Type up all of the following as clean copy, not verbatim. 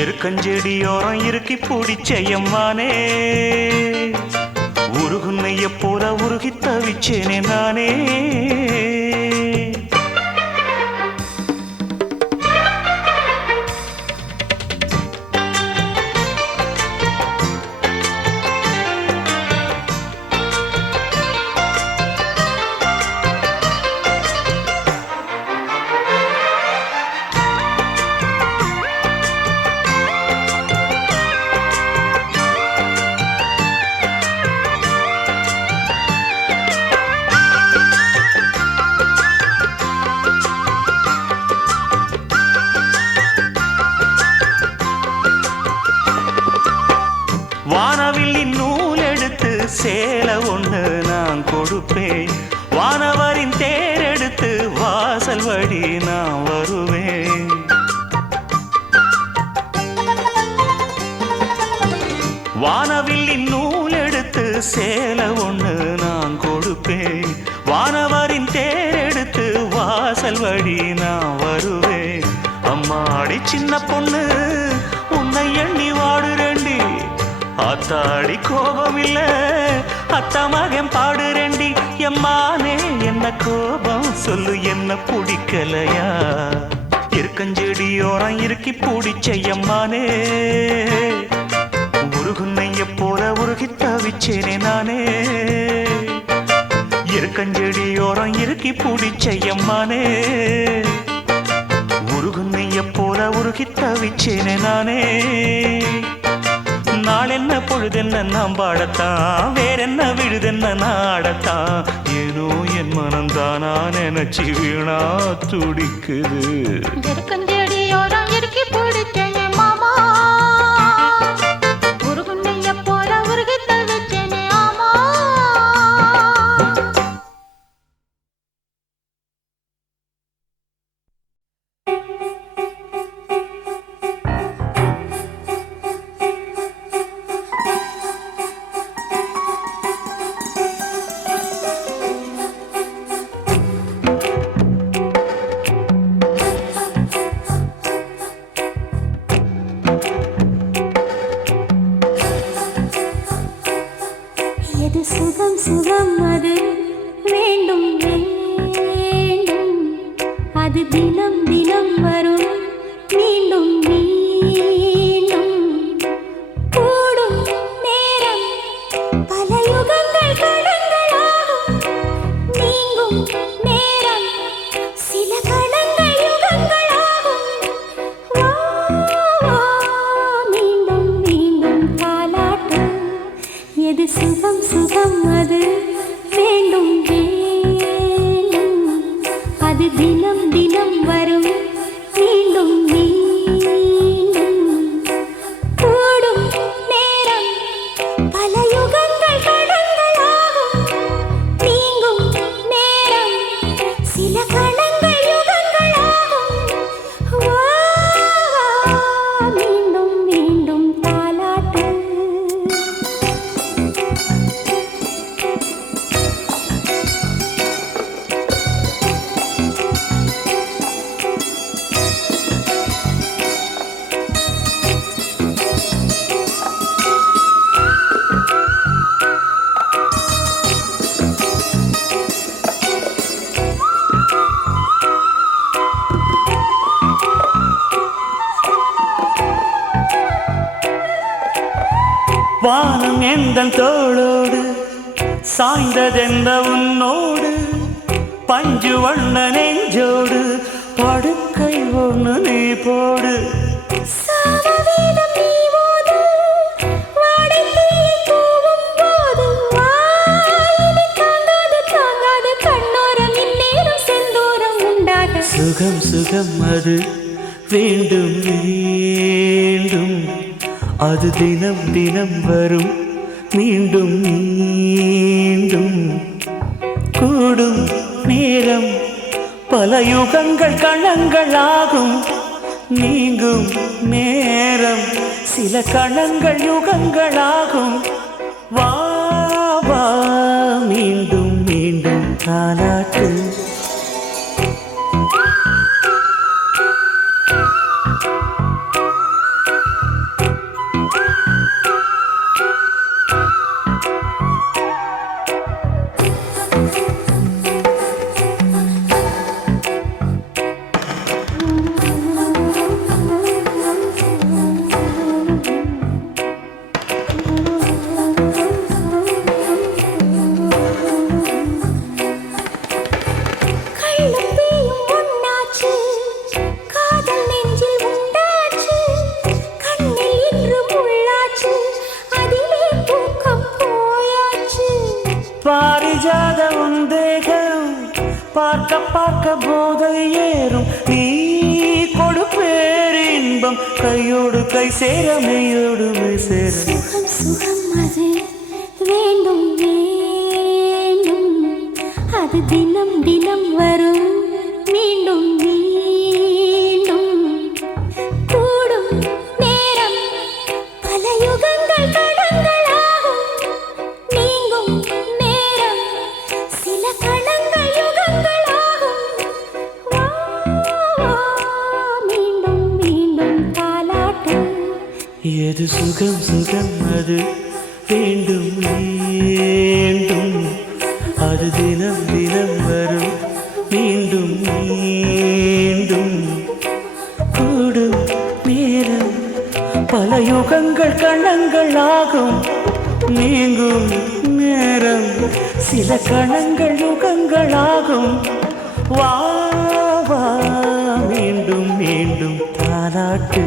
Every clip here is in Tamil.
எருக்கஞ்செடியோரம் இறுக்கி பிடிச்சையம்மானே உருகுன்னைய போல உருகி தவிச்சேனே நானே. வானவில்லின் நூல் எடுத்து சேலை ஒன்று நான் கொடுப்பேன். வானவரின் தேர் எடுத்து வாசல் வழி நான் வருவேன். வானவில்லின் நூல் எடுத்து சேலை ஒன்று நான் கொடுப்பேன். வானவரின் தேர் எடுத்து வாசல் வழி நான் வருவேன். அம்மாடி சின்ன பொண்ணு உன்னை எண்ணி வாடுறேண்டி. ஆத்தாடி கோபம் இல்ல அத்தா மகன் பாடுறேண்டி. எம்மானே என்ன கோபம் சொல்லு, என்ன பிடிக்கலையா? இருக்கஞ்செடியோரம் இறுக்கி பிடிச்சையம்மானே உருகுன்னைய போல உருகி தவிச்சேனே நானே. இருக்கஞ்செடியோரம் இறுக்கி பிடிச்சையம்மானே உருகுன்னைய போல உருகி தவிச்சேனே நானே. நாளென்ன பொழுதென்ன நாம் பாடத்தான், வேறென்ன விழுதென்ன நாடத்தான். ஏனோ என் மனம்தானா நினைச்சி வீணா துடிக்குது. இருக்கஞ்செடியோரம் இறுக்கி பிடிச்சேனே மாமா உருகுன்னைய போல உருகி தவிச்சேனே ஆமா. எது சுகம் சுகம் அது வேண்டும் வேண்டும், அது தினம் தினம் வரும் மீண்டும் மீண்டும். கூடும் நேரம் பல யுகங்கள் கடங்களாகும், நீங்கும் நேரம் சில கடங்கள் யுகங்களாகும். வா வா மீண்டும் மீண்டும் தாலாட்டு. எது சுகம் சுகம் அது வேண்டும் வேண்டும், அது தினம் தினம் வரும் மீண்டும் மீண்டும். கூடும் நேரம் பல யுகங்கள் கடங்களாகும், நீங்கும் நேரம் சில கடங்கள் யுகங்களாகும். வா வா மீண்டும் மீண்டும் தாலாட்டு. வானம் எந்தன் தோளோடு சாய்ந்ததெந்த உன்னோடு, பஞ்சு வண்ண நெஞ்சோடு படுக்கை ஒன்று நீ போடு. சாமவேதம் நீ ஓது, வாடைத்தீயை தூவும் போது, வாயினி தாங்காது தாங்காது கண்ணோரம் இந்நேரம் செந்தூரம் உண்டாக. சுகம் சுகம் அது வேண்டும் வேண்டும், அது தினம் தினம் வரும் மீண்டும் மீண்டும். கூடும் நேரம் பல யுகங்கள் கணங்களாகும், நீங்கும் நேரம் சில கணங்கள் யுகங்களாகும். வா வா மீண்டும் மீண்டும் தாலாட்டு. பார்க்க பார்க்க போதை ஏறும் நீ கொடுப்பேர் இன்பம் கையோடு கை சேர மெய்யோடு மெய் சேர சுகம் சுகம் அது வேண்டும் வேண்டும் அது தினம் தினம் வரும் மீண்டும் மீண்டும் கூடும் நேரம் பல யுகங்கள் கடங்களாகும் நீங்கும் நேரம் சில கணங்கள் யுகங்களாகும் வா, வா, மீண்டும் மீண்டும் தாலாட்டு எது சுகம் சுகம் அது வேண்டும் வேண்டும் அது தினம் தினம் வரும் மீண்டும் மீண்டும் கூடும் நேரம் பல யுகங்கள் கணங்கள் ஆகும் நீங்கும் நேரம் சில கணங்கள் யுகங்கள் ஆகும் வா வா மீண்டும் மீண்டும் தாலாட்டு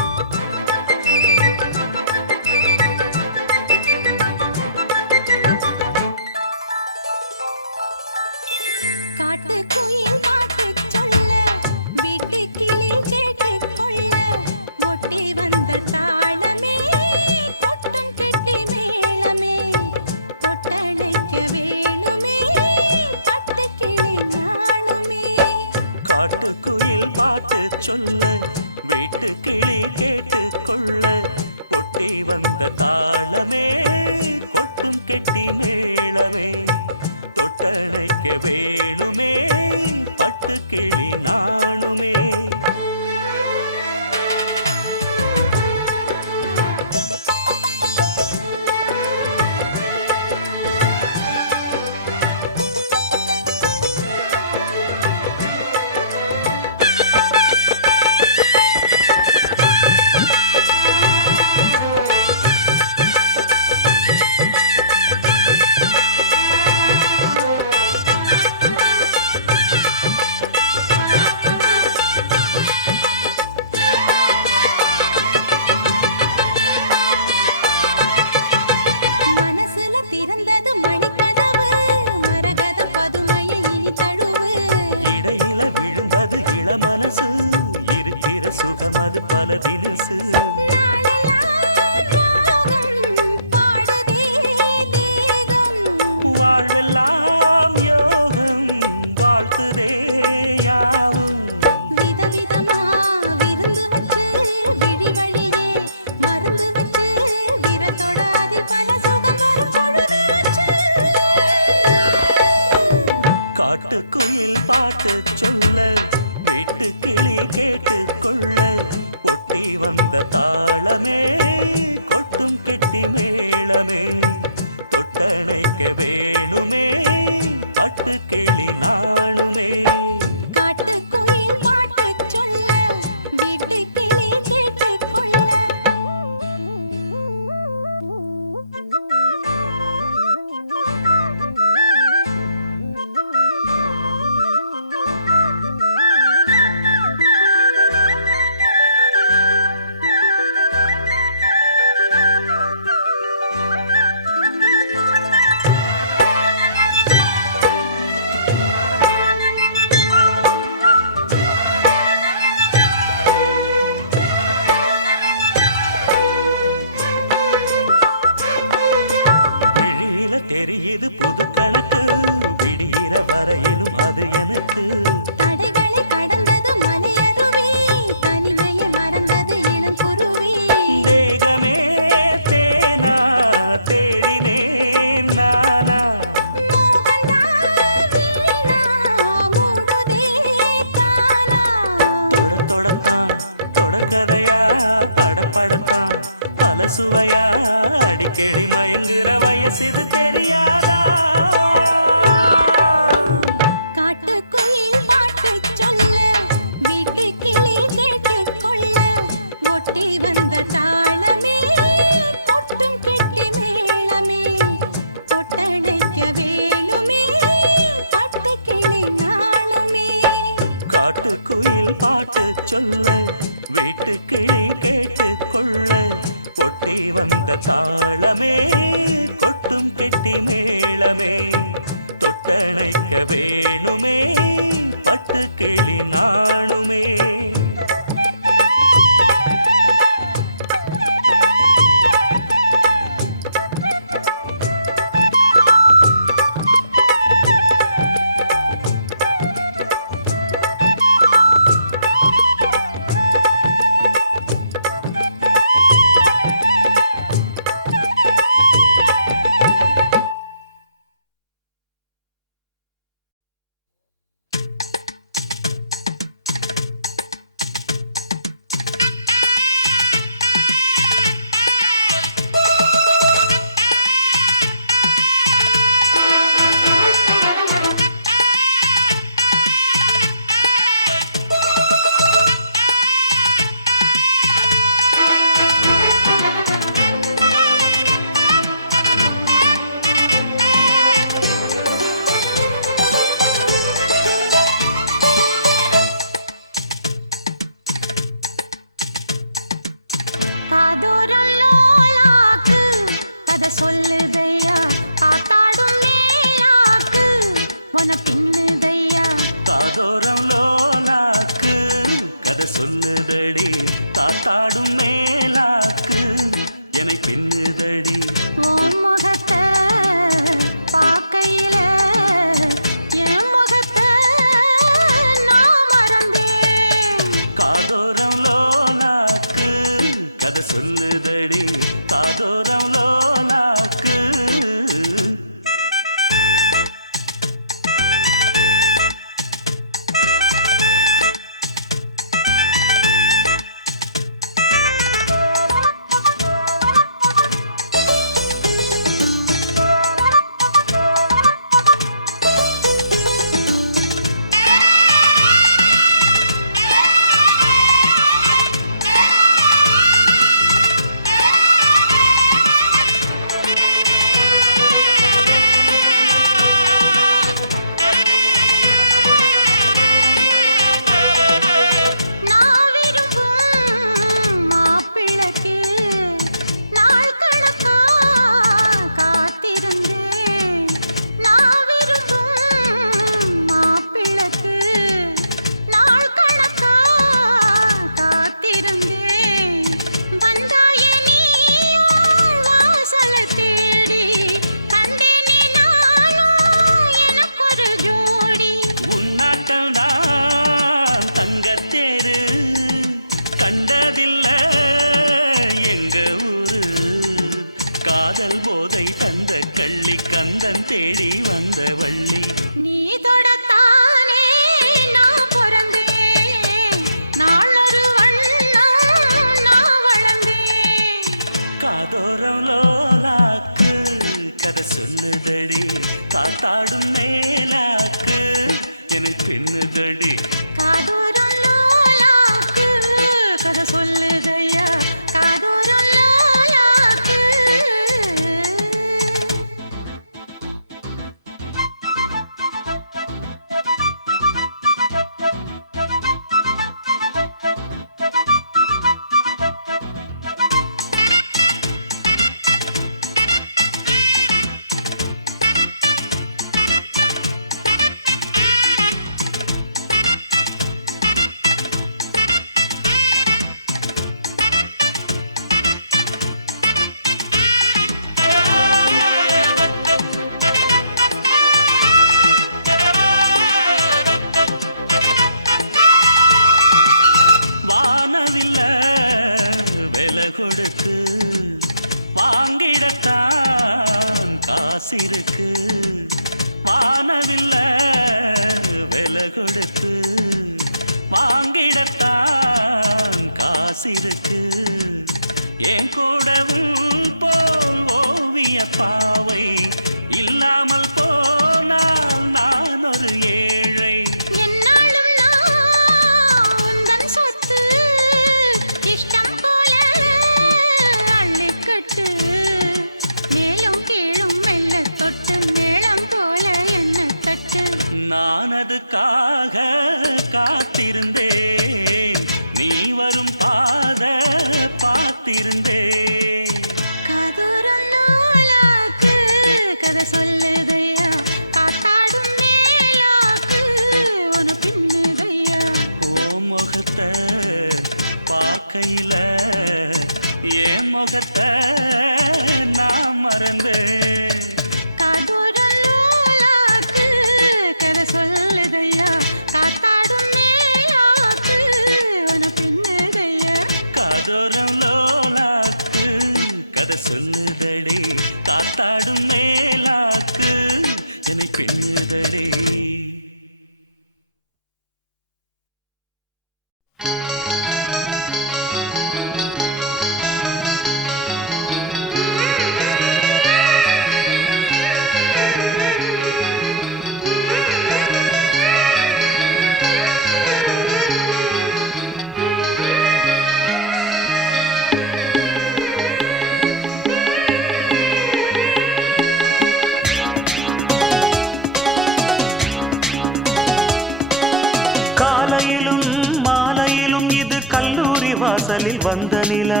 வாசலில் வந்த நிலா.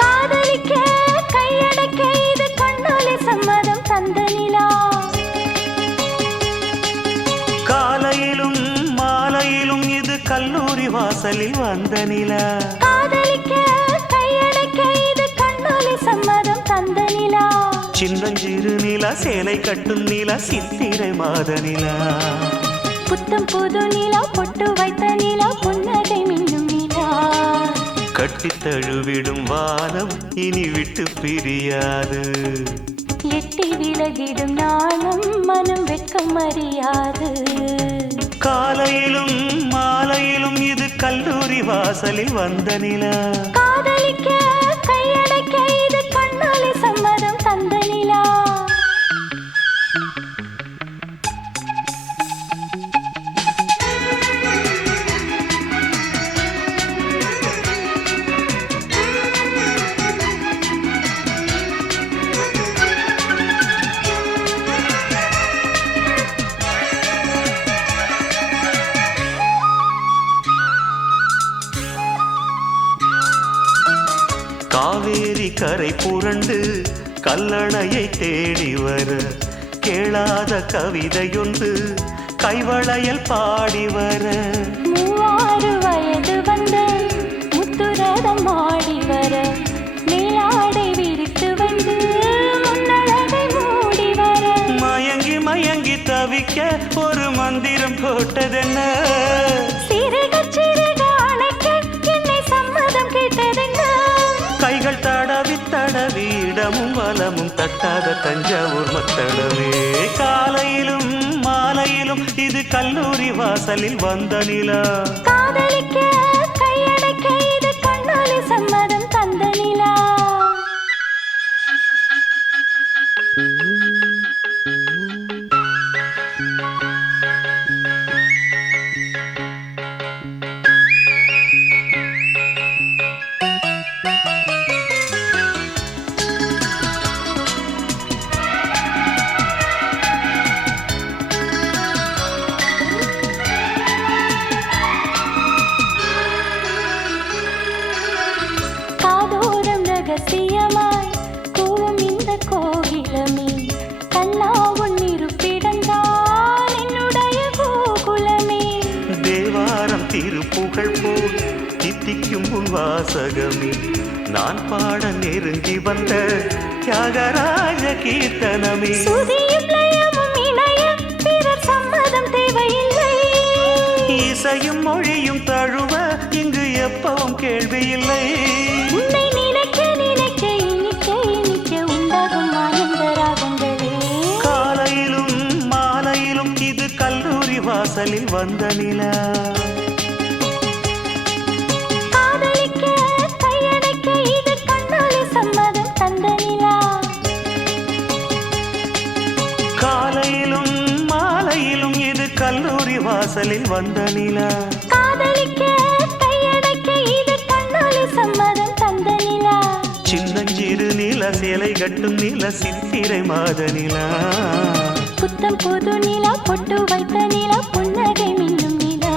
காதலிக்க கையடக்க இது கண்ணாலே சம்மதம் தந்த நிலா. காலையிலும் மாலையிலும் இது கல்லூரி வாசலில் வந்த நிலா. காதலிக்க கையடக்க இது கண்ணாலே சம்மதம் தந்த நிலா. சின்னஞ்சிறு நிலா சேலை கட்டும் நிலா சித்திரை மாத நிலா. புத்தம் புது நிலா பொட்டு வைத்த நிலா புன்னகை மின்னும் நிலா. கட்டித் தழுவிடும் வானம் இனி விட்டு பிரியாது. எட்டி விலகிடும் நாளும் மனம் வெட்கம் அறியாது. காலையிலும் மாலையிலும் இது கல்லூரி வாசலில் வந்த நிலா. காதலிக்க கையடக்க இது கண்ணாலே சம்மதம் தந்த நிலா. காவேரி கரை புரண்டு கல்லணையை தேடி வர கேளாத கவிதையொன்று கைவளையல் பாடி வர. 36 வயது வந்த முத்துரதம் ஆடி வர மேலாடை விரித்து வந்து முன்னழகை மூடி வர. மயங்கி மயங்கி தவிக்க ஒரு மந்திரம் போட்டதென்ன. சிறுக சிறுக அணைக்க என்னை சம்மதம் கேட்டதென்ன. கைகள் தடவி தடவி இடமும் வலமும் தட்டாத தஞ்சாவூர் மக்களவே. காலையிலும் மாலையிலும் இது கல்லூரி வாசலில் வந்த நிலா. காதலிக்க கையடக்க இது கண்ணாலே சம்மதம் தந்த நிலா. காதோரம் ரகசியமாய் கூவும் இந்த கோகிலமே கண்ணா உன் இருப்பிடந்தான் என்னுடைய கோகுலமே. தேவாரம் திருப்புகழ் போல் தித்திக்கும் உன் வாசகமே நான் பாட நெருங்கி வந்த தியாகராஜ கீர்த்தனமே. சுதியும் லயமும் இணைய பிறர் சம்மதம் தேவையில்லை. இசையும் மொழியும் தழுவ இங்கு எப்பவும் கேள்வி இல்லை. உன்னை நினைக்க நினைக்க இனிக்க இனிக்க உண்டாகும் ஆனந்த ராகங்களே. காலையிலும் மாலையிலும் இது கல்லூரி வாசலில் வந்த நிலா. காதலிக்க கையடக்க இது கண்ணாலே சம்மதம் தந்த நிலா. காலையிலும் மாலையிலும் இது கல்லூரி வாசலில் வந்த நிலா. காதலிக்க கையடக்க இது கண்ணாலே சம்மதம் தந்த நிலா. சின்னஞ்சிறு நில சேலை கட்டும் நில சித்திரை மாத நிலா. புத்தம் புது நிலா பொட்டு வைத்த நிலா புன்னகை மின்னும் நிலா.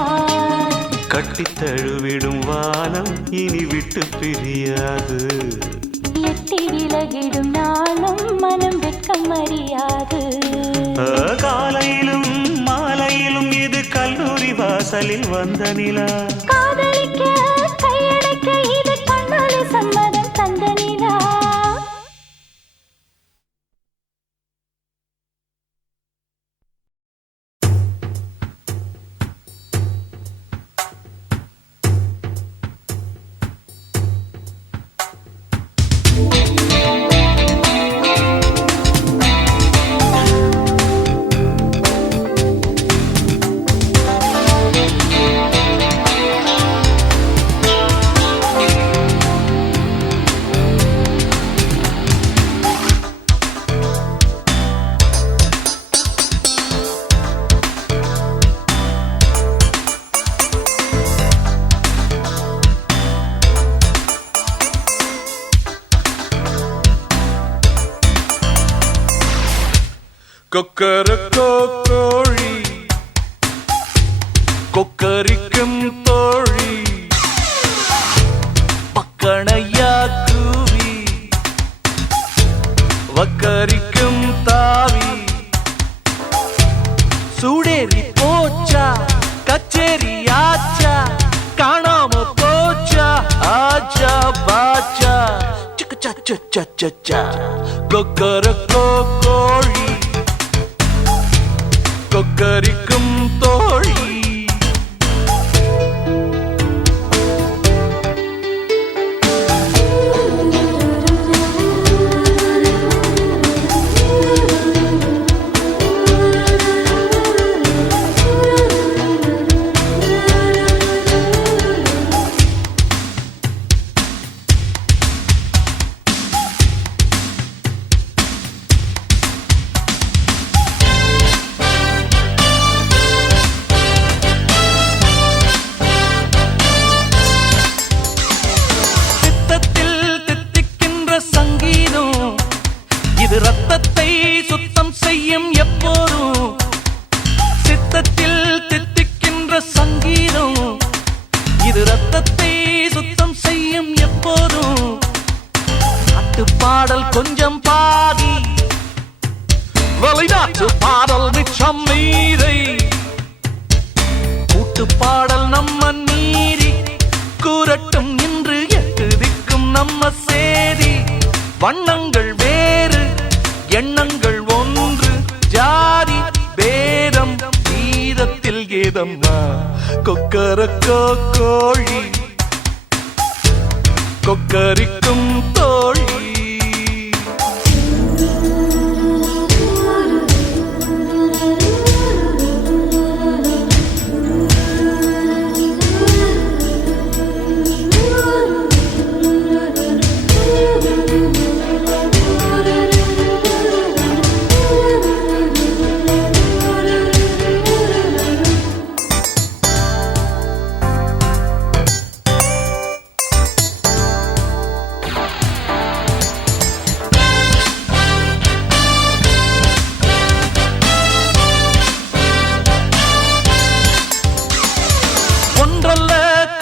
கட்டித் தழுவிடும் வானம் இனி விட்டு பிரியாது. எட்டி விலகிடும் நாளும் மனம் வெட்கம் அறியாது. காலையிலும் மாலையிலும் இது கல்லூரி வாசலில் வந்த நிலா. காதலிக்க கையடக்க இது கண்ணாலே சம்மதம் தந்த நிலா. கொக்கரக்கோ கோழி கொக்கரிக்கும் தோழி வக்கரிக்கும் தாவி சூடேறி போச்சா கச்சேரி ஆச்சா காணாம போச்சா ஆச்சா பாச்சா சிக்கச்சா கொக்கரக்கோ கோழி கொக்கரிக்கும் தோழி இது ரத்தத்தை சுத்தம் செய்யும் எப்போதும் சித்தத்தில் தித்திக்கின்ற சங்கீதம் இது ரத்தத்தை சுத்தம் செய்யும் எப்போதும் நாட்டு பாடல் கொஞ்சம் பாதி வெளிநாட்டு பாடல் மிச்சம் மீறை கூட்டு பாடல் நம்ம நீதி கூறட்டும் இன்று எட்டு திக்கும் நம்ம சேதி வண்ணங்கள் வேறு எண்ணங்கள் ஒன்று ஜாதி பேதம் கீதத்தில் கீதம்மா கொக்கரக்கோ கோழி கொக்கரிக்கும் தோழி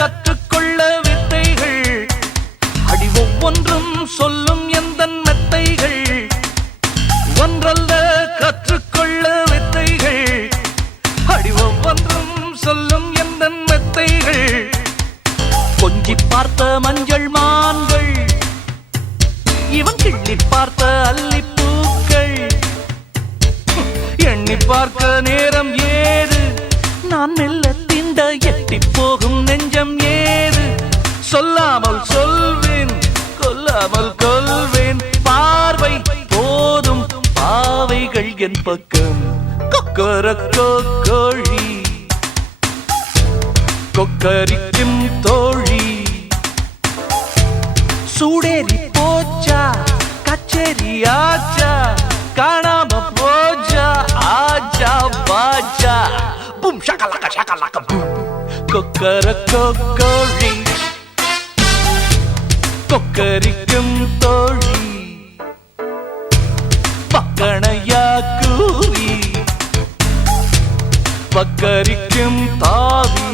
கற்றுக்கொள்ள வித்தைகள் அடி ஒவ்வொன்றும் சொல்லும் எந்த மெத்தைகள் ஒன்றல்ல கற்றுக்கொள்ள வித்தைகள் அடி ஒவ்வொன்றும் சொல்லும் எந்த மெத்தைகள் கொஞ்சி பார்த்த மஞ்சள் மான்கள் இவன் கிள்ளி பார்த்த அல்லிப்பூக்கள் எண்ணி பார்க்க நேரம் ஏது நான் மெல்ல திண்ட எட்டி போகும் நெஞ்சம் ஏது சொல்லாமல் சொல்வேன் கொல்லாமல் கொள்வேன் பார்வை போதும் பாவைகள் என் பக்கம் கொக்கரக்கோ கோழி கொக்கரிக்கும் தோழி சூடேறி போச்சா கச்சேரி ஆச்சா காணாம போச்சா ஆச்சா பாச்சா boom shakalaka boom கொக்கரக்கோ கோழி கொக்கரிக்கும் தோழி பக்கணையா கூறி வக்கரிக்கும் தாவி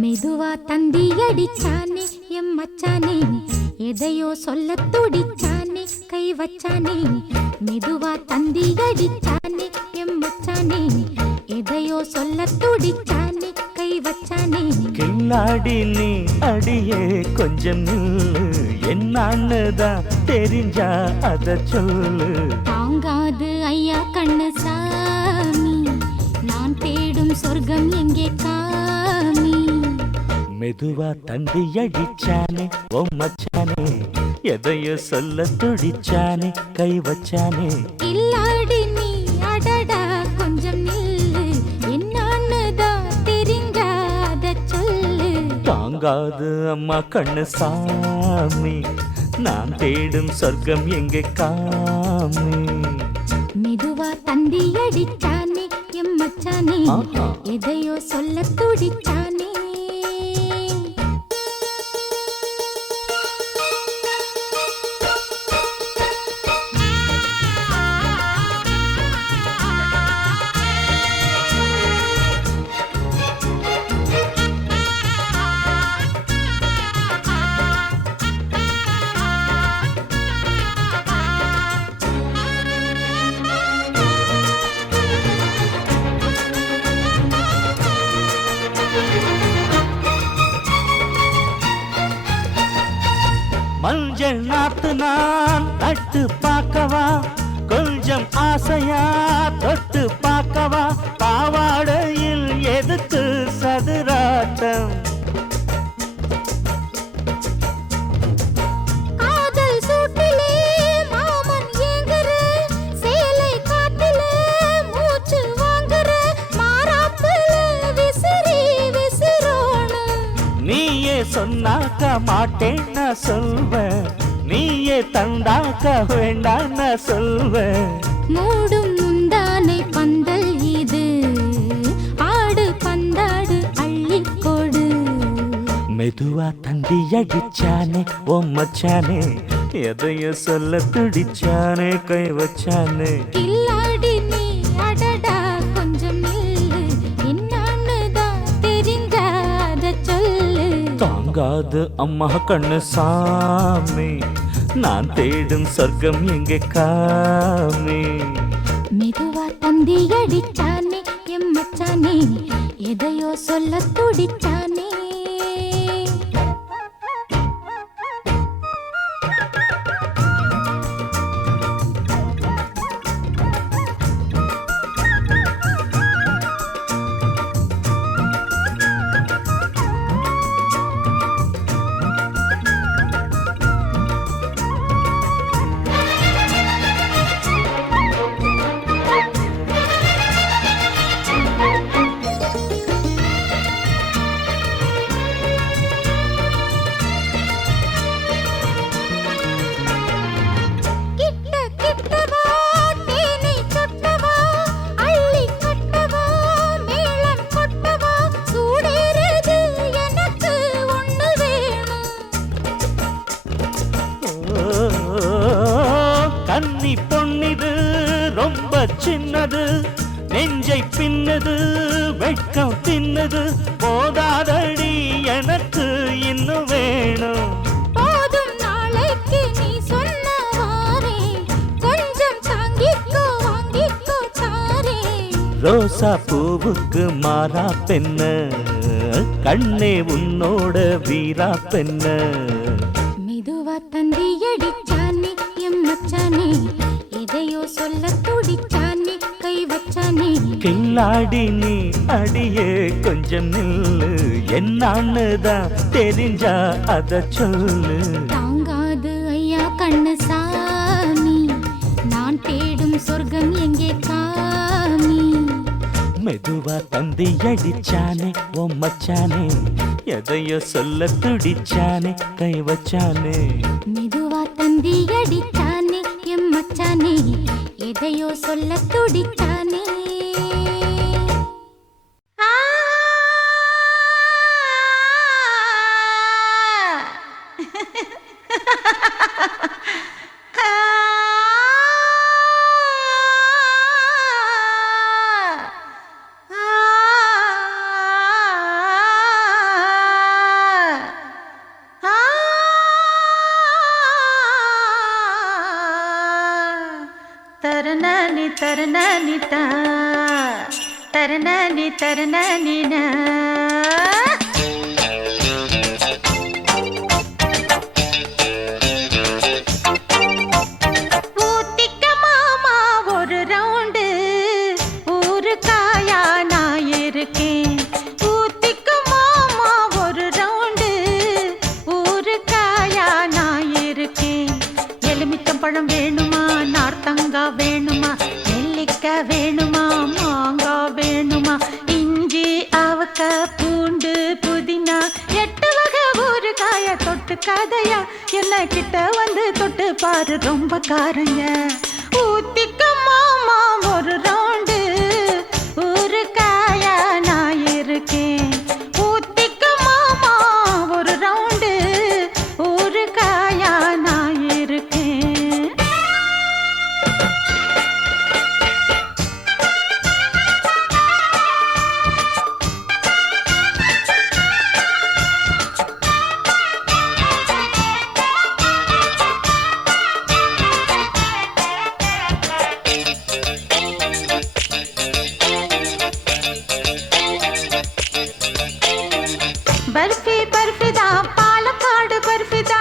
மெதுவா தந்தி அடிச்சானே எம் மச்சானே எதையோ சொல்ல துடிச்சானே கை வச்சானே மெதுவா தந்தி அடிச்சானே எம் மச்சானே எதையோ சொல்ல துடிச்சானே கை வச்சானே கில்லாடி நீ அடியே கொஞ்சம் நில்லு என்னான்னுதான் தெரிஞ்சா அத சொல்லு தாங்காது ஐயா கண்ணு சாமி நான் தேடும் சொர்க்கம் எங்கே காமி மெதுவா தந்தி அடிச்சானே ஓ மச்சானே எதையோ சொல்ல துடிச்சானே கை வச்சானே இல்லாடி நீ அடடா கொஞ்சம் நில்லு என்னான்னு தான் தெரிஞ்சாத சொல்லு தாங்காது அம்மா கண்ணு சாமி நான் தேடும் சொர்க்கம் எங்கே காமி மெதுவா தந்தி அடிச்சானே எம் மச்சானே எதையோ சொல்ல துடிச்சானே மஞ்சள் நாத்து நான் நட்டு பார்க்கவா கொஞ்சம் ஆசையா தொட்டு பார்க்கவா பாவாடையில் எதுக்கு சதுராட்டம் காதல் சூட்டிலே மாமன் ஏங்குற சேலை காட்டிலே மூச்சு வாங்குற மாறாப்புல விசிறி விசிறோணும் நீயே சொன்னாக்க மாட்டேன் நான் சொல்வேன் நீயே தந்தாக்க வேண்டாம் நான் சொல்வேன் மூடும் முந்தானை பந்தல் இது ஆடு பந்தாடு அள்ளிக்கொடு மெதுவா தந்தி அடிச்சானே ஓ மச்சானே எதையோ சொல்ல துடிச்சானே கை வச்சானே கில்லாடி நீ அடடா கொஞ்சம் நில்லு என்னான்னு தான் தெரிஞ்சாத சொல்லு தாங்காது அம்மா கண்ணு சாமி நான் தேடும் சொர்க்கம் எங்கே காமி மெதுவா தந்தி அடிச்சானே எம் மச்சானே எதையோ சொல்ல துடிச்சானே கன்னி பொன்னிது ரொம்ப சின்னது நெஞ்சை பின்னது வெட்கம் தின்னது போதாதடி எனக்கு இன்னும் வேணும் போதும் நாளைக்கு நீ சொன்னவாரே கொஞ்சம் தாங்கிக்கோ வாங்கிக்கோ தாரே ரோசா பூவுக்கு மாறா பெண்ண கண்ணே உன்னோட வீரா பெண்ண மெதுவா தந்தி அடிச்சானே எம் மச்சானே எதையோ சொல்ல துடிச்சானே கை வச்சானே கில்லாடி நீ அடியே கொஞ்சம் நில்லு என்னான்னு தான் தெரிஞ்சா அத சொல்லு தாங்காது ஐயா கண்ணு சாமி நான் தேடும் சொர்க்கம் எங்கே காமி மெதுவா தந்தி அடிச்சானே ஓ மச்சானே எதையோ சொல்ல துடிச்சானே கை வச்சானே மெதுவா தந்தி அடிச்சானே எம் மச்சானே எதையோ சொல்ல துடிச்சானே தரணி தரணி தரணி தரணி ஊரு காயா நான் இருக்கேன் ஊத்திக்க மாமா ஒரு ரவுண்டு கதையா என்ன கிட்ட வந்து தொட்டு பாரு ரொம்ப காரங்க ஊத்திக்க மாமா ஒரு ரவுண்டு ஒரு காயா நான் இருக்கேன் ஊத்திக்க மாமா ஒரு ரவுண்டு ஒரு காயா நான் இருக்கேன் बर्फी बर्फीदा पालक्काडु बर्फीदा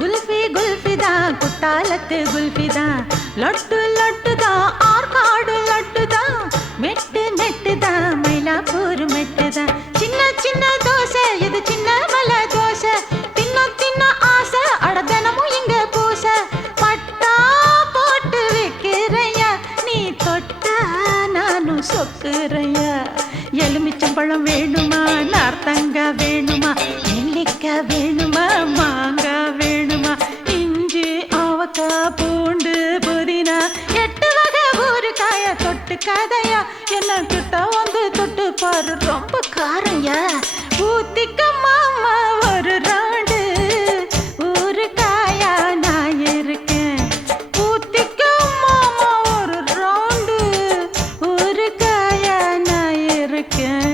गुल्फी गुल्फीदा कुट्टालत्तु गुल्फीदा लड्डू लड्डूदा आर्काडु लड्डूदा मेट्टु मेट्टुदा मैलापूर मेट्टुदा चिन्न चिन्न दोसे इदु चिन्न बल दोसे तिन्न तिन्न आसे अड दिनमुम इंग पूसे पट्टा पोट्टु विक्किरैया नी तोट्टा नानु सोक्कुरैया எலுமிச்சம்பழம் வேணுமா நார்த்தங்காய் வேணுமா நெல்லிக்காய் வேணுமா மாங்காய் வேணுமா இஞ்சி அவக்காய் பூண்டு புதினா 8 வகை ஊறுகாய தொட்டு கதையா என்ன கிட்ட வந்து தொட்டு பாரு ரொம்ப காரையா ஊத்திக்க மாமா ஒரு ரவுண்டு ஊறுகாயா நான் இருக்கேன் ஊத்திக்க மாமா ஒரு ரவுண்டு ஊறுகாயா நான் இருக்கேன்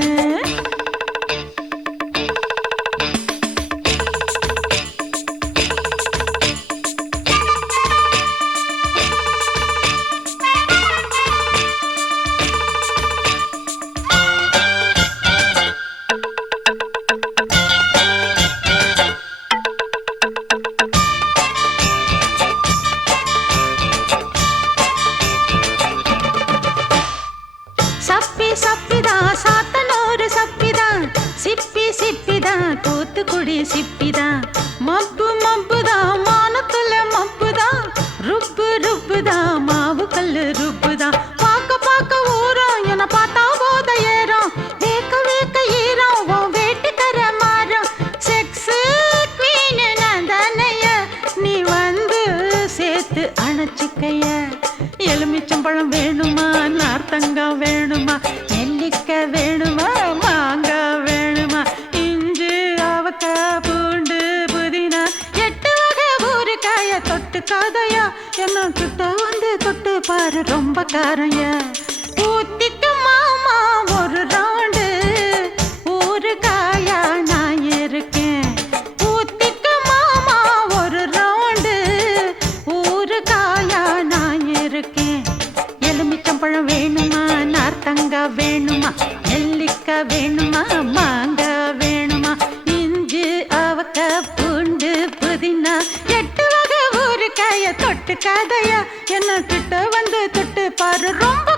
சப்பி சப்பிதா சாத்தனூறு சப்பிதா சிப்பி சிப்பிதா தூத்துக்குடி சிப்பிதா மப்பு மப்புதா மானத்துல மப்புதா ருப்பு ருப்புதா மாவு கல்லு ருப்புதா பார்க்க பார்க்க ஊரம் என பார்த்தா போத ஏறும் வேக்க வேக்க ஈரம் உன் வேட்டுக்கர மாறும் செக்ஸ் குவீன் நான் தானைய நீ வந்து சேர்த்து அணைச்சிக்கைய எலுமிச்சம்பழம் வேணுமா நார்த்தங்காய் வேணுமா நெல்லிக்காய் வேணுமா மாங்காய் வேணுமா இஞ்சி அவக்காய் பூண்டு புதினா 8 வகை ஊறுகாய தொட்டு கதையா என்ன கிட்ட வந்து தொட்டு பாரு ரொம்ப காரையா ஊத்திக்க மாமா ஒரு ரவுண்டு ஊறுகாயா நான் இருக்கேன் ஊத்திக்க மாமா ஒரு ரவுண்டு ஊறுகாயா நான் இருக்கேன் எலுமிச்சம்பழம் வேணுமா நார்த்தங்காய் வேணுமா நெல்லிக்காய் வேணுமா மாங்காய் வேணுமா இஞ்சி அவக்காய் பூண்டு புதினா 8 வகை ஊறுகாய தொட்டு கதையா என்ன கிட்ட வந்து தொட்டு பாரு ரொம்ப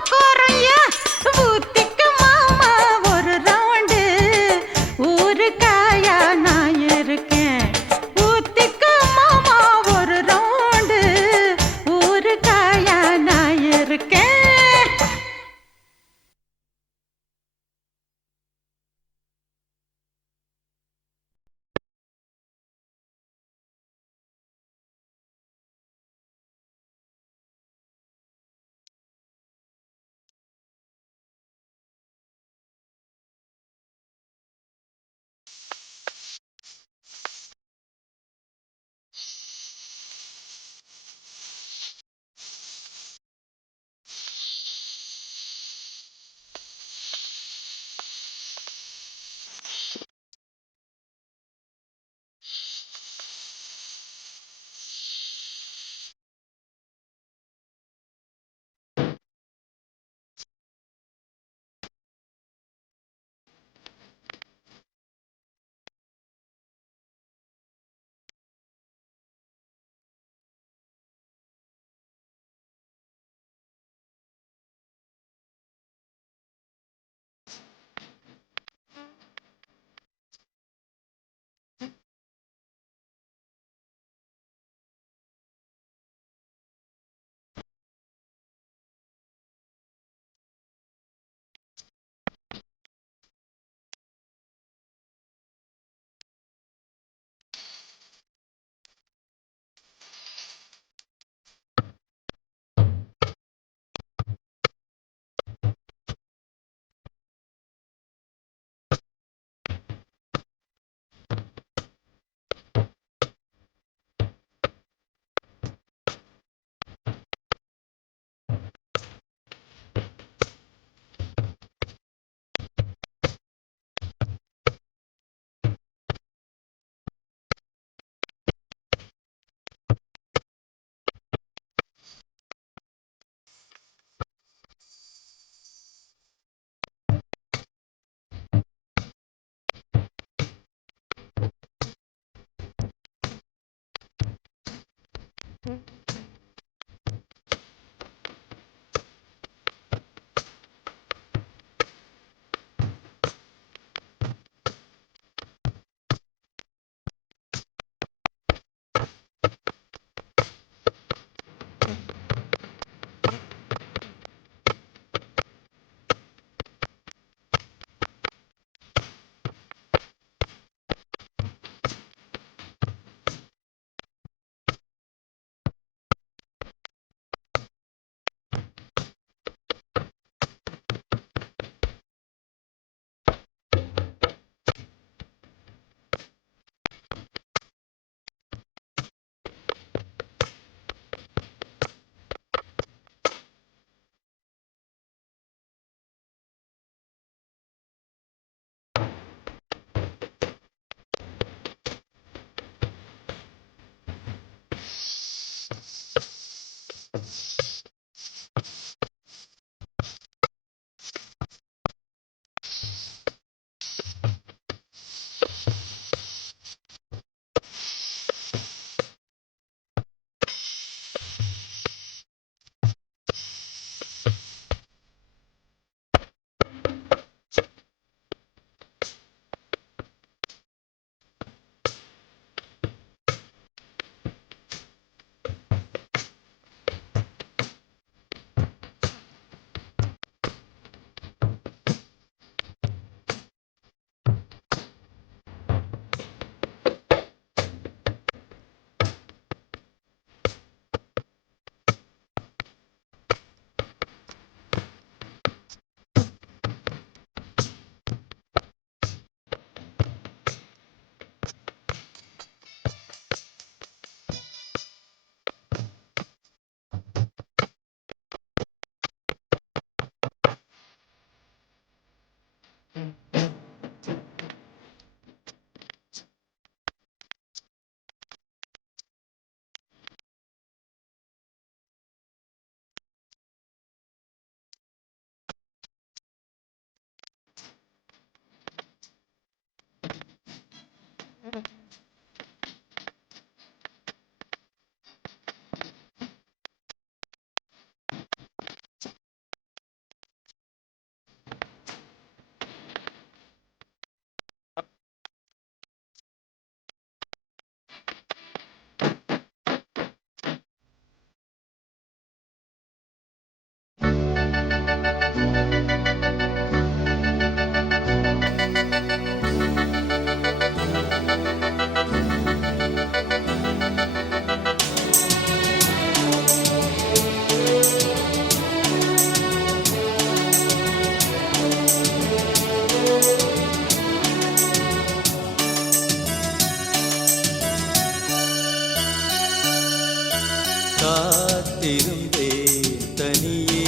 காத்திருந்தேன் தனியே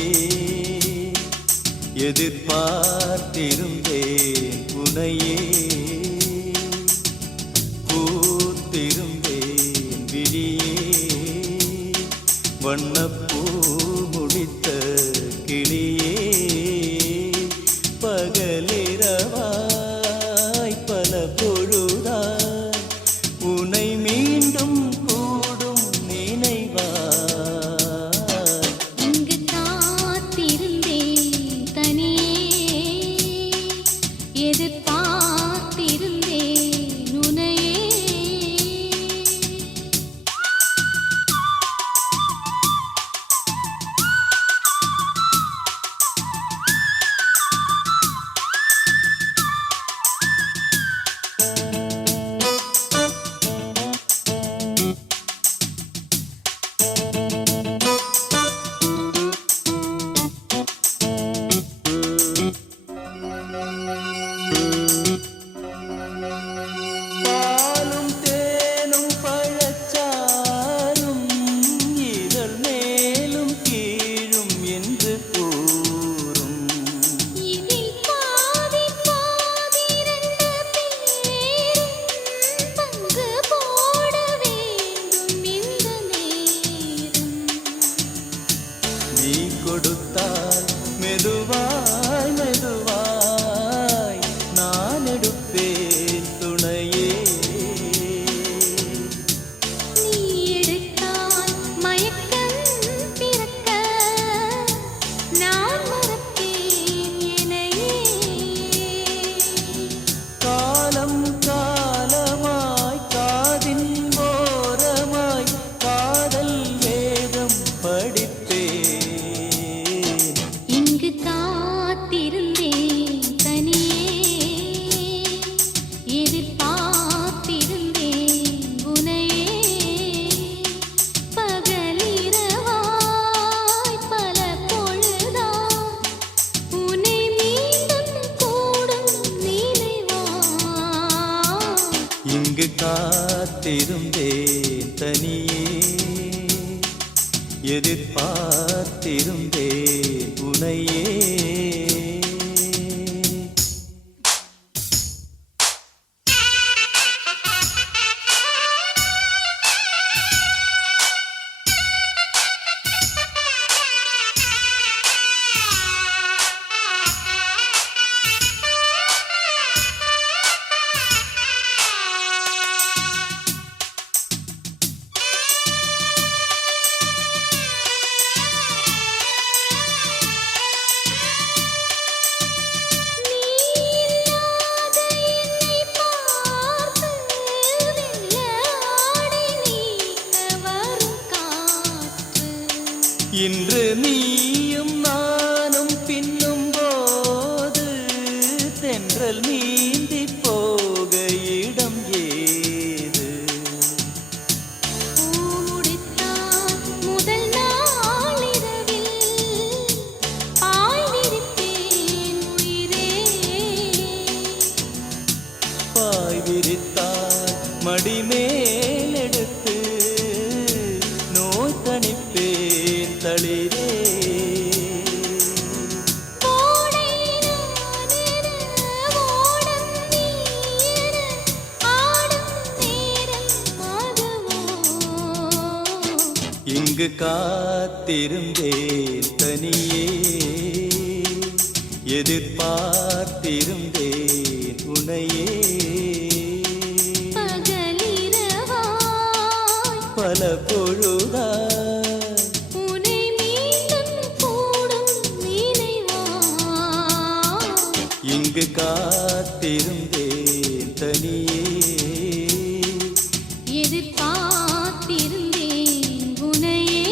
எதிர்பார்த்திருந்தேன் உனையே பூத்திருந்தேன் விழியே வண்ணப்பூ முடித்த கிளியே பகலிரவாய் பல பொழுதாய் உனை மீண்டும் கூடும் நினைவா இங்கு காத்திருந்தேன் தனியே எதிர்பார்த்திருந்தேன் உனையே இங்கு காத்திருந்தேன் தனியே எதிர்பார்த்திருந்தேன் உனையே இன்று நீயும் நானும் பின்னும் போது தென்றல் நீந்தி போக இடம் ஏது முதல் நாளிரவில் ஆய்விருப்பேன் உயிரே பாய் விரித்தால் மடிமேலெடுத்து நோய் தணிப்பேன் தளிரே இங்கு காத்திருந்தேன் தனியே எதிர்பார்த்திருந்தேன் உனையே பல பொழுதாய் உனை மீண்டும் கூடும் நினைவா இங்கு காத்திருந்தேன் தனியே எதிர்பார்த்திருந்தேன் உனையே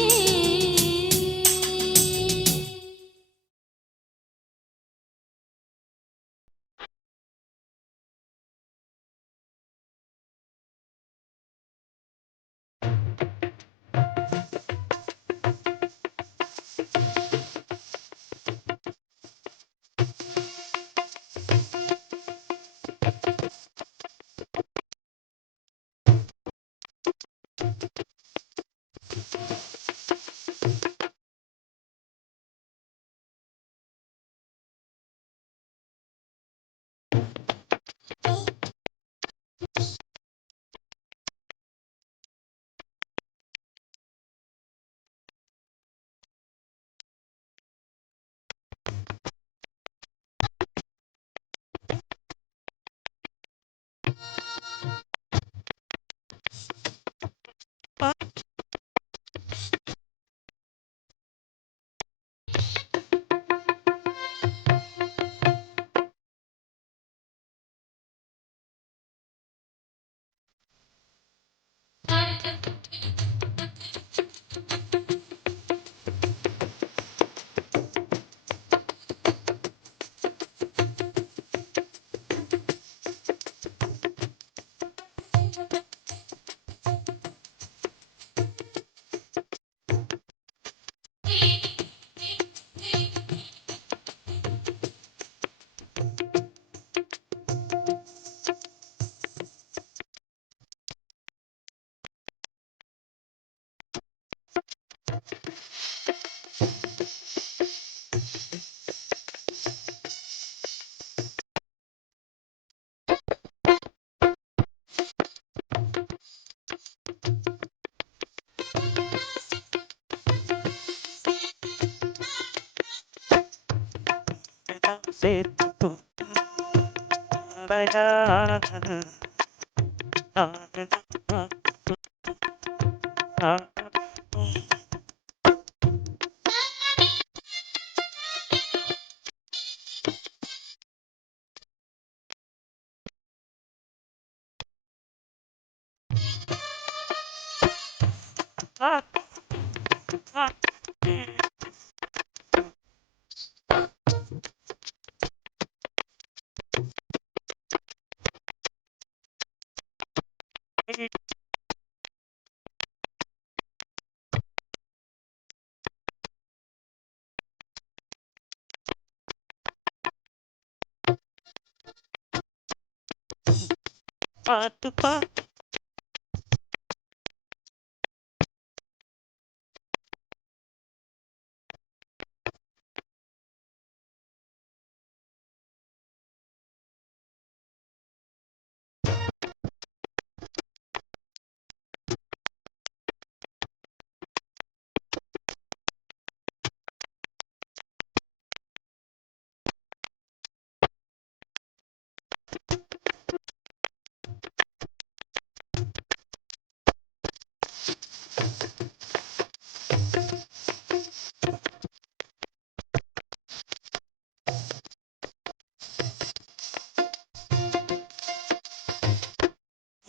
பாட்டு பாட்டு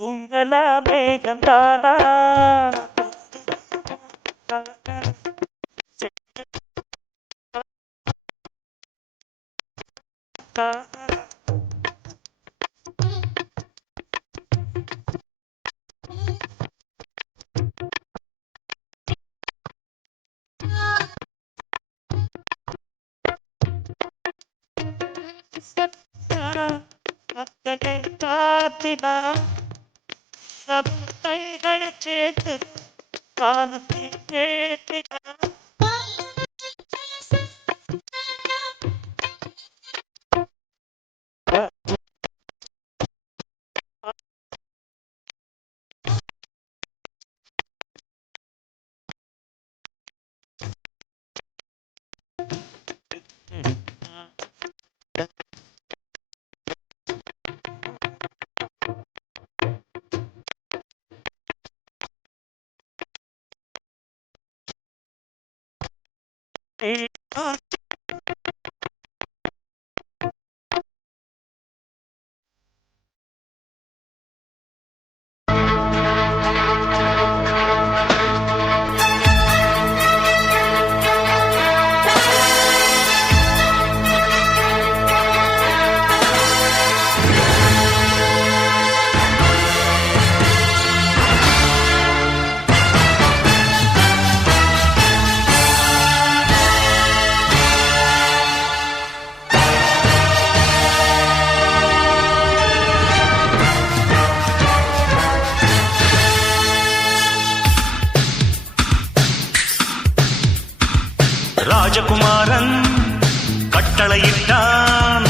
உங்களா மேகம் தானா காத்தினா சப்தைகள் சேர்த்து காலத்தில் கேட்டினா ராஜகுமாரன் கட்டளையிட்டான்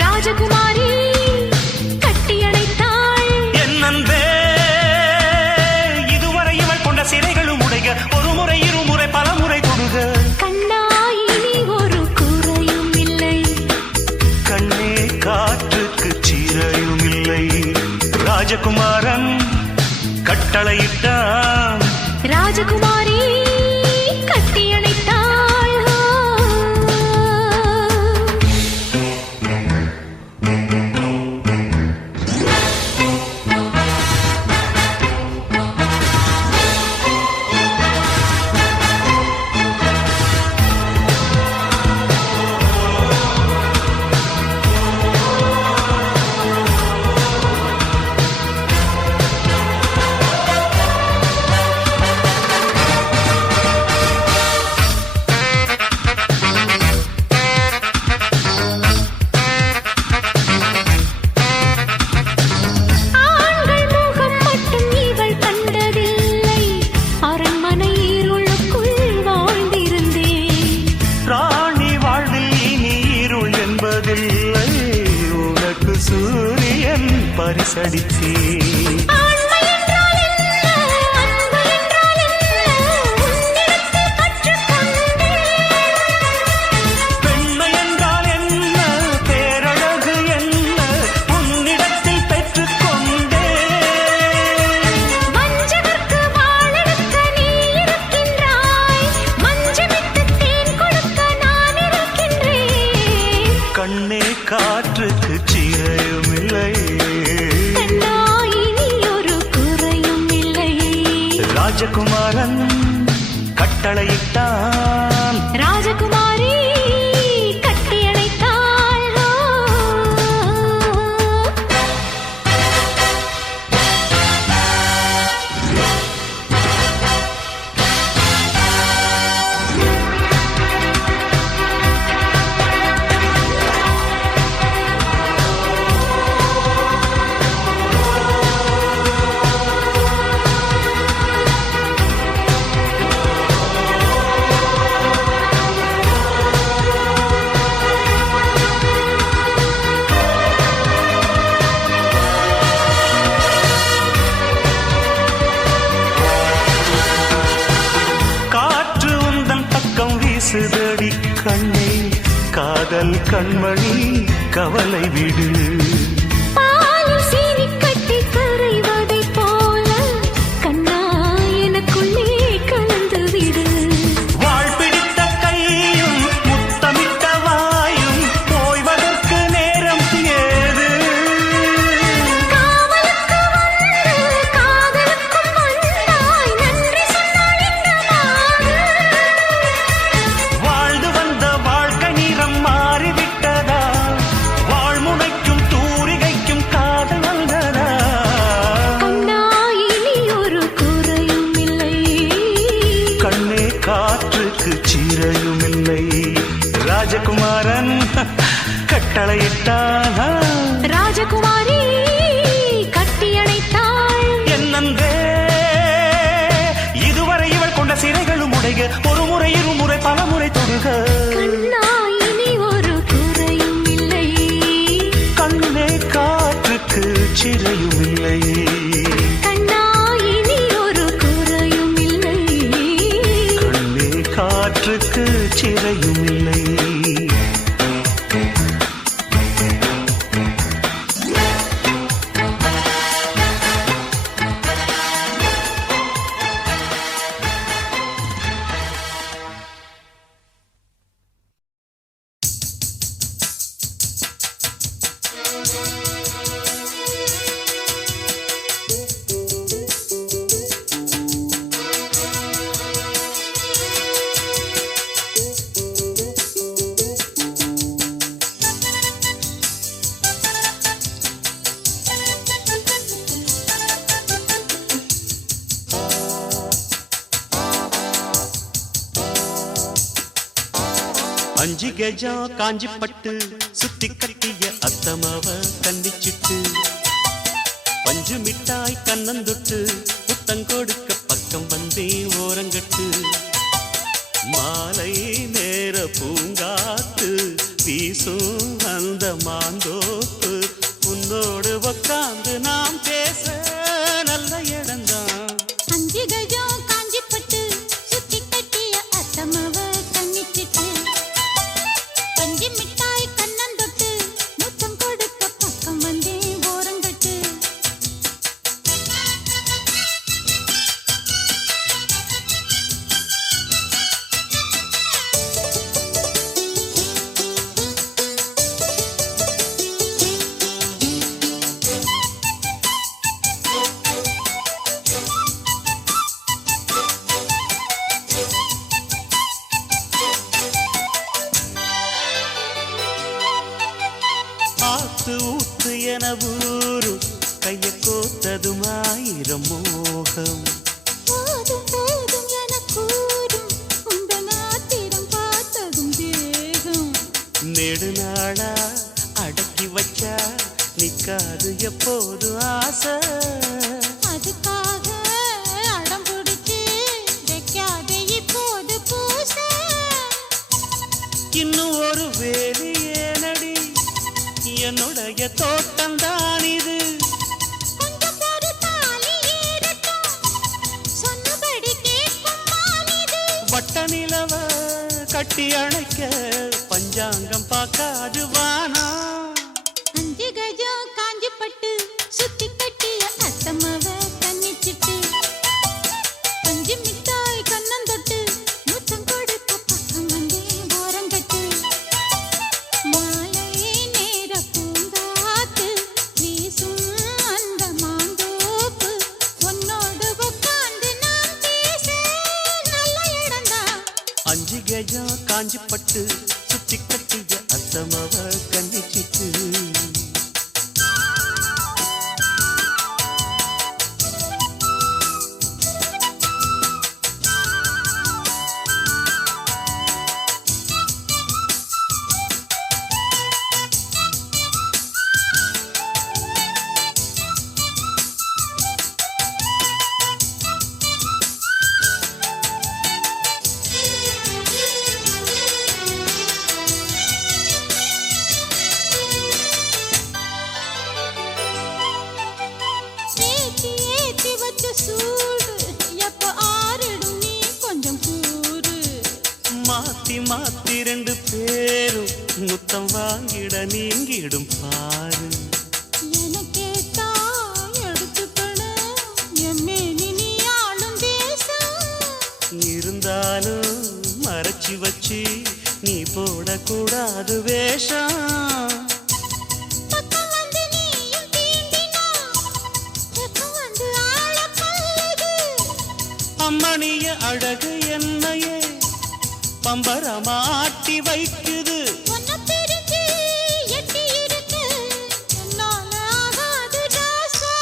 ராஜகுமாரி கட்டியணைத்தாள் என் அன்பே இதுவரை இவள் கொண்ட சிறைகளும் உடைய ஒரு முறை இருமுறை பலமுறை தொடுக கண்ணாயினி ஒரு குறையும் இல்லை கண்ணே காற்றுக்கு சீரையும் இல்லை ராஜகுமாரன் கட்டளையிட்டான் ராஜகுமாரி கட்டியணைத்தாள் பரிசளித்தே பெண்மை என்றால் என்ன பேரழகு என்ன உன்னிடத்தில் பெற்றுக்கொண்டே வஞ்சகர்க்கு வாழெடுக்க நீ இருக்கின்றாய் மஞ்சமிட்டு தேன் கொடுக்க நான் இருக்கின்றேன் கண்ணே காற்றுக்கு சீரையும் இல்லை ராஜகுமாரன் கட்டளையிட்டான் ராஜகுமாரி கட்டியணைத்தாள் கண்ணே காதல் கண்மணி கவலை விடு. பாலில் சீனி கட்டி கரைவதைப் போல கண்ணா எனக்குள்ளே கலந்து விடு. வாழ் பிடித்த கையும் முத்தமிட்ட வாயும் போய்வதற்கு நேரம் ஏது. காவலுக்கு வந்து காதலுக்கும் வந்தாய் நன்றி சொன்னால் இந்த மாறு. வாழ்ந்து வந்த வாழ்க்கை நிறம் மாறிவிட்டதா, வாழ்முனைக்கும் தூரிகைக்கும் காதல் வந்ததா. கண்ணா இனி ஒரு குறையும் இல்லை. கண்ணே காற்றுக்கு சீரையும் இல்லை. ராஜகுமாரன் கட்டளையிட்டான். ராஜகுமாரி கட்டியணைத்தாள். என்னந்தே இதுவரை இவள் கொண்ட சிறைகளும் உடைக, ஒரு முறை இருமுறை பல முறை தொடுக. கண்ணா இனி ஒரு குறையும் இல்லை. கண்ணே காற்றுக்கு சிறையும் இல்லை. கண்ணா இனி ஒரு குறையும் இல்லை. கண்ணே காற்றுக்கு சிறையும் இல்லை. அஞ்சு கஜம் காஞ்சி பட்டு சுத்தி கட்டிய அத்தமாவ கண்டிச்சிட்டு பஞ்சு மிட்டாய் கண்ணந்தொட்டு புத்தங்கொடுக்க பக்கம் வந்தே ஓரங்கட்டு. மாலை நேர பூங்காத்து வீசும் அந்த மாந்தோப்பு உன்னோடு உக்காந்து நாம் பேச நல்ல இடம்தான். அஞ்சு கஜம் காஞ்சி பட்டு சுத்தி கட்டிய அத்தமவ கண்ணிச்சிட்டு பஞ்சு மிட்டாய் கண்ணந்தொட்டு முத்தம் கொடுக்க பக்கம் வந்தே ஓரங்கட்டு. ஆத்து ஊத்து என ஊரும் கைய கோத்ததும் ஆயிரம் மோகம். போதும் போதும் என கூறும் உந்த நாத்திரம் பார்த்ததும் தேகம். நெடுநாளா அடக்கி வச்சா நிக்காது எப்போது ஆசை. அதுக்காக அடம் பிடிச்சு வைக்காதே இப்போது பூச. இன்னும் ஒரு வேலி ஏனடி, என்னுடைய தோட்டம்தான் இது. கொஞ்சம் பொறு தாலி ஏறட்டும் சொன்னபடி கேட்கும் மானிது. வட்ட நிலவ கட்டி அணைக்க பஞ்சாங்கம் பார்க்காது வானா. அஞ்சு கஜம் காஞ்சி பட்டு சுத்தி கட்டிய அத்தமவ கண்ணிச்சிட்டு பஞ்சு மிட்டாய் கண்ணந்தொட்டு முத்தம் கொடுக்க பக்கம் வந்தே ஓரங்கட்டு. மாலை நேர பூங்காத்து வீசும் அந்த மாந்தோப்பு உன்னோடு உட்கார்ந்து நாம் பேச நல்ல இடம்தான். அஞ்சு கஜம் காஞ்சி பட்டு சுத்தி கட்டிய அத்தமவ கண்டிச்சிட்டு. வேஷம் பக்கம் வந்து நீயும் தீண்டினா பக்கம் வந்து ஆள கொல்லுது அம்மணிய அழகு என்னையே பம்பரமாட்டி வைக்குது உன்னை பிரிஞ்சு எட்டி இருக்கு என்னால ஆகாது ராசா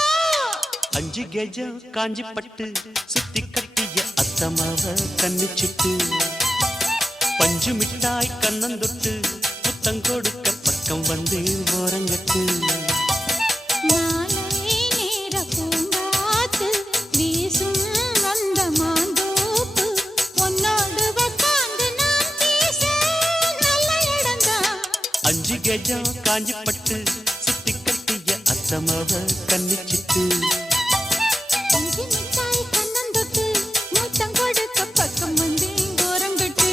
5 கெஜம் காஞ்சி பட்டு சுத்தி கட்டிய அத்தமாவ கண்ணிச்சிட்டு பஞ்சு மிட்டாய் கண்ணந்தொட்டு புத்தம் கொடுக்க பக்கம் வந்து ஓரங்கட்டு மாலை நேர பூங்காத்து வீசும் வந்த மாந்தோப்பு உன்னோடு உட்கார்ந்து நான் பேச நல்ல இடம்தான் 5 கெஜம் காஞ்சி பட்டு சுத்தி கட்டிய அத்தமாவ கண்ணிச்சிட்டு பஞ்சு மிட்டாய் கண்ணந்தொட்டு மூச்சம் கொடுக்க பக்கம் வந்து ஓரங்கட்டு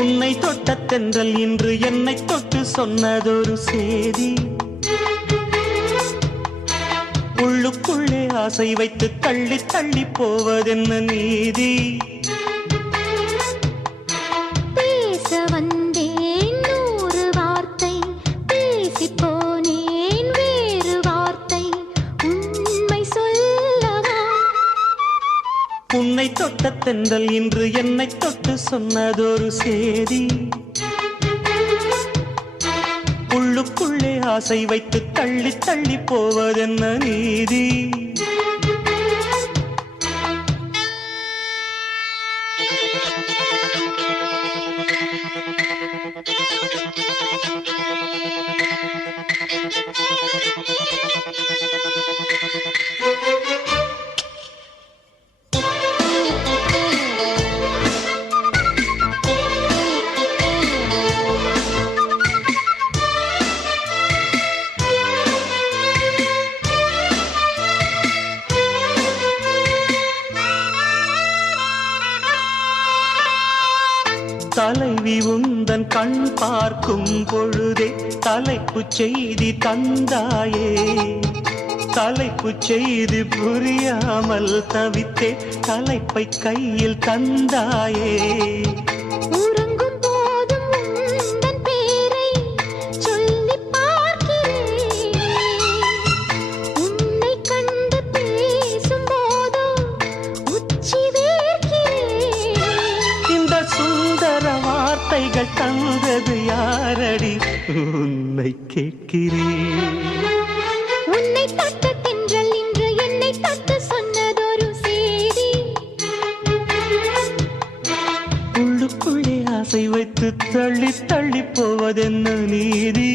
உன்னை தொட்ட தென்றல் இன்று என்னை தொட்டு சொன்னதொரு சேதி உள்ளுக்குள்ளே ஆசை வைத்து தள்ளி தள்ளி போவதென்ன நீதி பேச வந்தேன் 100 வார்த்தை பேசி போனேன் வேறு வார்த்தை உண்மை சொல்லவா உன்னை தொட்ட தென்றல் இன்று என்னை தொட்டு சொன்னதொரு சேதி உள்ளுக்குள்ளே ஆசை வைத்து தள்ளி தள்ளி போவதென்ன நீதி தலைவி உந்தன் கண் பார்க்கும் பொழுதே தலைப்புச் செய்தி தந்தாயே தலைப்புச் செய்தி புரியாமல் தவித்தே தலைப்பை கையில் தந்தாயே உறங்கும் போதும் உந்தன் பேரை சொல்லி பார்க்கிறேன் உன்னை கண்டு பேசும் போதோ உச்சி வேர்க்கிறேன் இந்த சுந்தர வார்த்தைகள் தந்தது யாரடி உன்னை கேட்கிறேன் உன்னை தொட்ட தென்றல் இன்று என்னை தொட்டு சொன்னதொரு சேதி உள்ளுக்குள்ளே ஆசை வைத்து தள்ளி தள்ளி போவதென்ன நீதி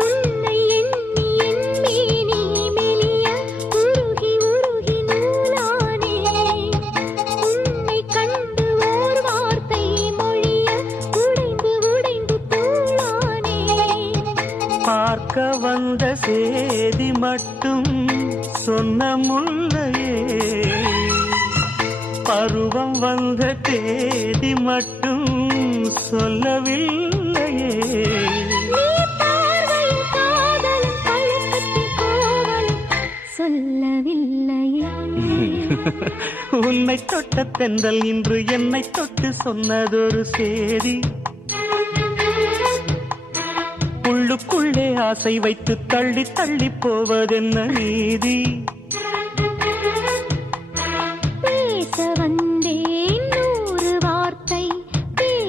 உன்னை எண்ணி எண்ணி நீ மெலிய உருகி உருகி நூலானேன் உன்னை கண்டு ஓர் வார்த்தை மொழிய உடைந்து உடைந்து தூளானேன் பார்க்க வந்த சேதி மட்டும் சொன்ன முல்லையே பருவம் வந்த தேதி மட்டும் சொல்லவில்லையே நீ பார்வையில் காதலும் பழக்கத்தில் கோவலும் சொல்லவில்லையே உன்னை தொட்ட தென்றல் இன்று என்னை தொட்டு சொன்னதொரு சேதி உள்ளுக்குள்ளே ஆசை வைத்து தள்ளி தள்ளி போவதென்ன நீதி பேச வந்தேன் 100 வார்த்தை பேசி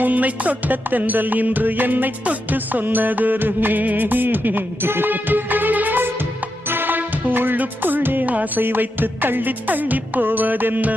உன்னை தொட்ட தென்றல் இன்று என்னை தொட்டு சொன்னதொரு உள்ளுக்குள்ளே ஆசை வைத்து தள்ளி தள்ளி போவதென்ன